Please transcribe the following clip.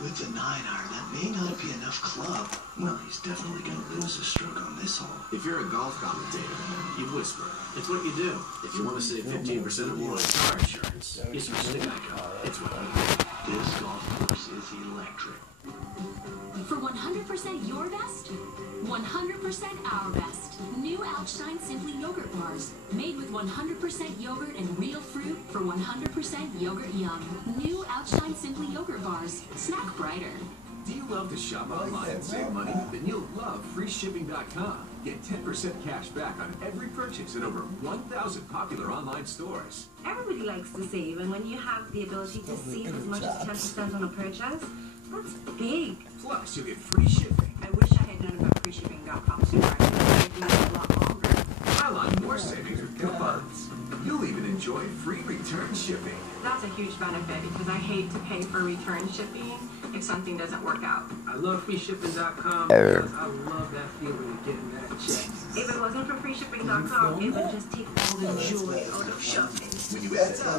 With the 9-iron, that may not be enough club. Well, he's definitely going to lose a stroke on this hole. If you're a golf commentator, you whisper. It's what you do. If you want to save 15% or more on car insurance, you switch to Geico. It's what you do. This golf course is electric. For 100% your best, 100% our best. New Alshine Simply Yogurt Bars. Made with 100% yogurt and real fruit for 100% yogurt yum. New Alshine Simply Yogurt Bars. Snack brighter. Do you love to shop online and save money? Then you'll love freeshipping.com. Get 10% cash back on every purchase in over 1,000 popular online stores. Everybody likes to save, and when you have the ability to save as much as 10% on a purchase, that's big. Plus, you'll get free shipping. I wish I had known about freeshipping.com sooner. I could have saved money a lot longer. Pile on more savings with coupons. You'll even enjoy free return shipping. That's a huge benefit because I hate to pay for return shipping if something doesn't work out. I love freeshipping.com because I love that feeling of getting that check. If it wasn't for freeshipping.com, it would just take all the joy out of shopping. When you add it up,